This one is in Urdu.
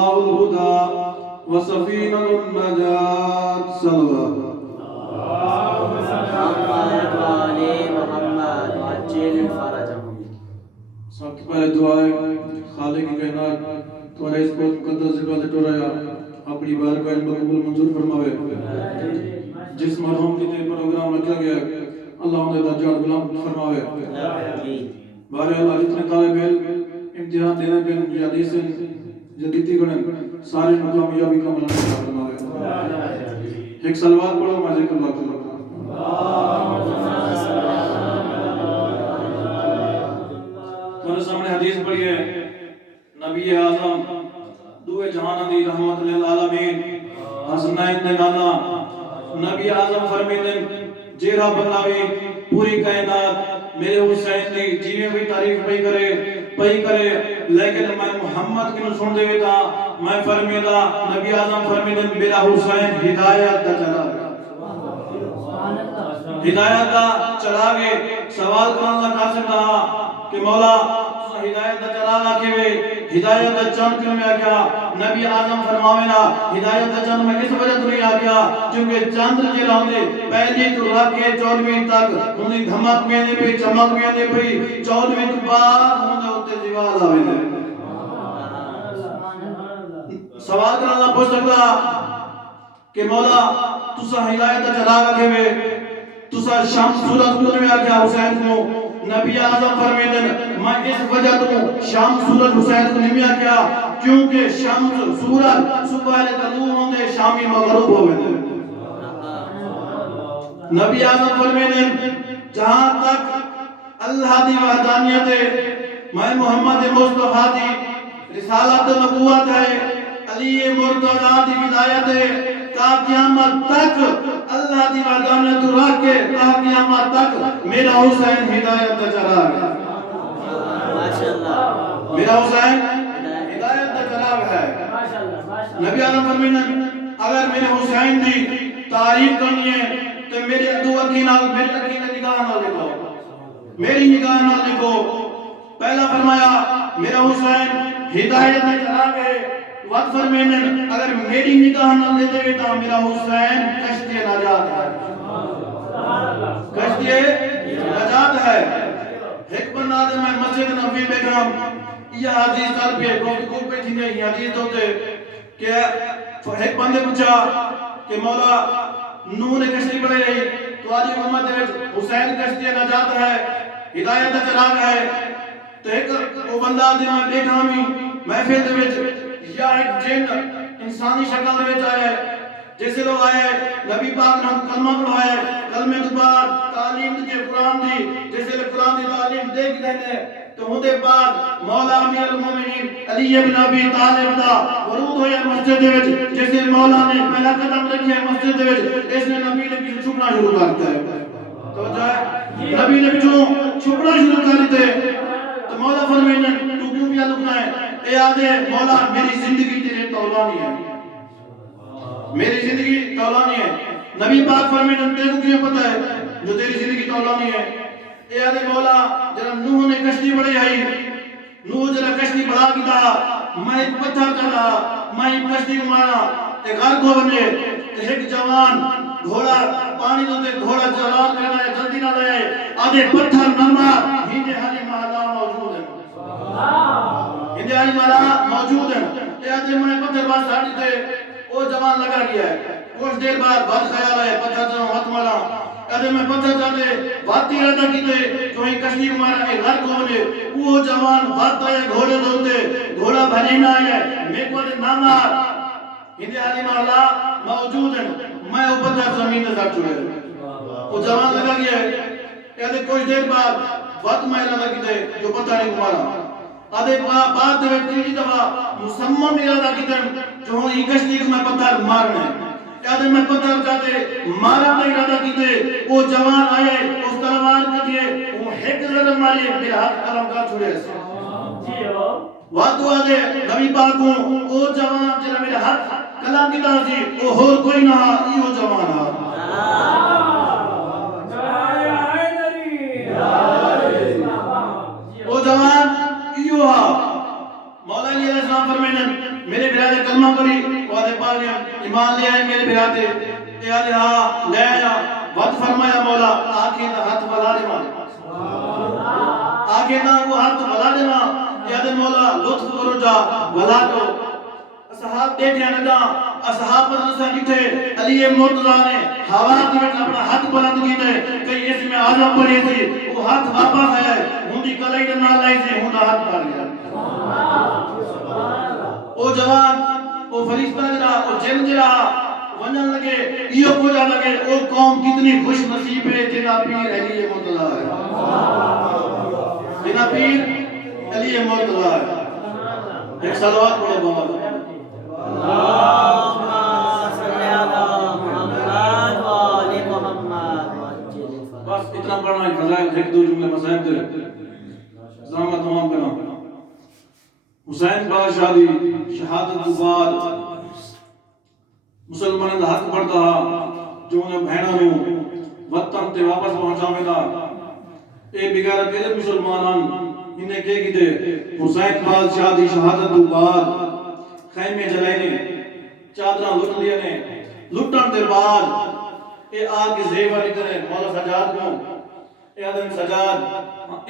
وماء الهدى وسفينة النجاة صلوات سب سے پہلے دعائیں خالق کی کائنات تمہارے اس کو مقدس جگہ سے ٹورایا اپنی بارگاہ میں قبول منظور فرماوے جس مرحوم کے لیے پروگرام رکھا گیا اللہ انہیں درجات بلند فرماوے بارے اللہ جتنے طالب علم امتحان دینے کے حدیث جدیدی گڑن سارے کامیابی کا ملک فرماوے ایک صلوات پڑھو میں ذکر اللہ کروں تمہارے سامنے حدیث پڑھی ہے نبی اعظم دوے جہان دی رحمت للعالمین حسنین دے نانا نبی اعظم فرمیندن جیرا بنداوی پوری کائنات میرے حسین دی جیویں بھی تعریف پئی کرے لیکن میں محمد کی نو سن دے تا میں فرمیدا نبی اعظم فرمیندن میرا حسین ہدایت دا چلا ہدایت دا چلا گے سوال کرنا کا سکتا کہ مولا ہدایت دا چلا کے ہدایت دا چند کیوں میں آگیا نبی اعظم فرماوینا ہدایت دا چند میں اس وجہ تو نہیں آگیا کیونکہ چند جی رہنے پہلی تو راکے 14ویں تک انہیں دھمک میں نے پئی چمک میں نے پئی 14ویں تو بعد انہیں ہوتے زوال آوے نے سوال کرنا پوچھ سکتا کہ مولا تسا ہدایت دا چلا کے تسا شمس سورج کیوں میں آگیا حسین کو نبی اعظم فرمیدن میں اس وجہ تو شام سورج حسین کو نہیں کیا کیونکہ شمس سورج صبح لے طلوع ہوندے شامی مغرب ہوئے دے نبی اعظم فرمیدن جہاں تک اللہ دی وحدانیت ہے میں محمد مصطفیٰ دی رسالت نبوت ہے علی مرتضی دی ولایت ہے تا قیامت تک اللہ دی وحدانیت رکھ کے تا قیامت تک میرا حسین ہدایت دا چلا ہے میرا حسین ہدایت دا چلا ہے نبی اعظم فرمیدن اگر میرے حسین دی تعریف کرنی ہے تو میرے دو اکینال میرے اکینال نگاہ نہ لکھو میری نگاہ نہ لکھو پہلا فرمایا میرا حسین ہدایت دا چلا ہے وقت فرمیدن اگر میری نگاہ نہ لے دے تو میرا حسین کشتی نجات ہے کشتی نجات ہے ایک بندہ دے میں مسجد نبی بیٹھا یہ حدیث چل پہ کو پہ تھی نہیں حدیث ہوتے کہ ایک بندے پوچھا کہ مولا نوح نے کشتی پڑے رہی تو آجی محمد حسین کشتی نجات ہے ہدایت چراغ ہے تو ایک وہ بندہ دے میں بیٹھا ہمیں محفل دے وچ یا ایک جن انسانی شکل دے وچ آیا ہے جیسے لوگ آئے نبی پاک نے کلمہ پڑھایا ہے کلمے کے بعد تعلیم دی قرآن دی جیسے قرآن دی تعلیم دیکھ دینے تو ہوندے بعد مولا امیر المومنین علی بن ابی طالب دا ورود ہویا مسجد دے وچ جیسے مولا نے پہلا قدم رکھیا مسجد دے وچ اس نے نبی نے پیچھے چھپنا شروع کرتا ہے تو جائے نبی نے پیچھے چھپنا شروع کر دیتے تو مولا فرمائیں تو کیوں بھی لکھنا ہے اے آدھے مولا میری زندگی تیرے طولانی ہے میری زندگی طولانی ہے نبی پاک فرمائیں تیرے کو کیوں پتہ ہے جو تیری زندگی طولانی ہے اے آدھے مولا جنہا نوح نے کشتی بڑی آئی نوح جنہا کشتی بڑھا کی تھا میں ایک پتھر چلا میں ایک کشتی کو مارا ایک غرق ہو بنے ایک جوان گھوڑا پانی دوتے گھوڑا جلال کرنا ہے جلدی نہ لے آدھے پتھر نمار ہندے حالی محلہ موجود ہے ہندے حالی محلہ موجود ہے اے آدھے میں پتھر بات ساڑی تھے وہ جوان لگا گیا ہے کچھ دیر بعد بات خیال ہے پتھر جو ہاتھ مالا آدھے میں پتھر جاتے باتی رہتا کیتے جو ہی کشتی مارا ہے غرق ہو بنے وہ جوان بات آئے گھوڑے دوتے گھوڑا بھنینا ہے میں کو دے نامار ہندے حالی محلہ موجود ہے میں وہ پتھر زمین سے زر چڑے وہ جوان لگا گیا ہے آدھے کچھ دیر بعد بات میں لگا کیتے جو پتھر نہیں مارا آدھے بعد دے تیجی دفعہ مسمم ارادہ کیتے جو ہی کشتی کو میں پتھر مارنے آدھے میں پتھر جاتے مارا میں ارادہ کیتے وہ جوان آئے اس تلوار کے دیئے وہ ایک ضرر ماری میرے ہاتھ قلم کا چھوڑے ایسا وعدو آدھے نبی پاکوں وہ جوان جنہ میرے ہاتھ قلم کی تازی وہ ہور کوئی نہ یہ جوان وہ جوان یہ مولا علیہ السلام فرمائیں میرے بھرا نے کلمہ پڑھی وعدے پاک نے ایمان لے آئے میرے بھرا دے اے آدھے ہاں لے آیا وعد فرمایا مولا آکے نہ ہاتھ بلا دے ماں آکے نہ وہ ہاتھ بلا دے ماں اے آدھے مولا لطف کرو جا بلا دو اصحاب بیٹھے ہیں نہ اصحاب پر نسا جٹھے علی مرتضیٰ نے ہوا میں اپنا ہاتھ بلند کی دے کئی اس میں آزم پڑی تھی وہ ہاتھ واپس ہے ہوں دی کلائی دے نہ لائی سے ہوں دا ہاتھ پڑ گیا او جوان او فرشتہ جرا او جن جرا ونجن لگے یہ کو جا لگے او قوم کتنی خوش نصیب ہے جنا پیر علی مرتضیٰ ہے جنا پیر علی مرتضیٰ ہے ایک صلوات پڑھو بابا اللهم صل على محمد وآل محمد بس اتنا پڑھنا ہے فضائل ایک دو جملے مسائل دے زامہ تمام کرنا حسین بادشاہ دی شہادت کے بعد مسلمان دا حق پڑھتا جو انہیں بہنوں نو وطن تے واپس پہنچاوے دا اے بغیر کے مسلمانان انہیں کہے کی دے حسین بادشاہ دی شہادت کے بعد خیمے جلائے نے چادرہ لٹ لیا نے لٹن دے بعد اے آگ زیور کرے مولا سجاد کو اے آدم سجاد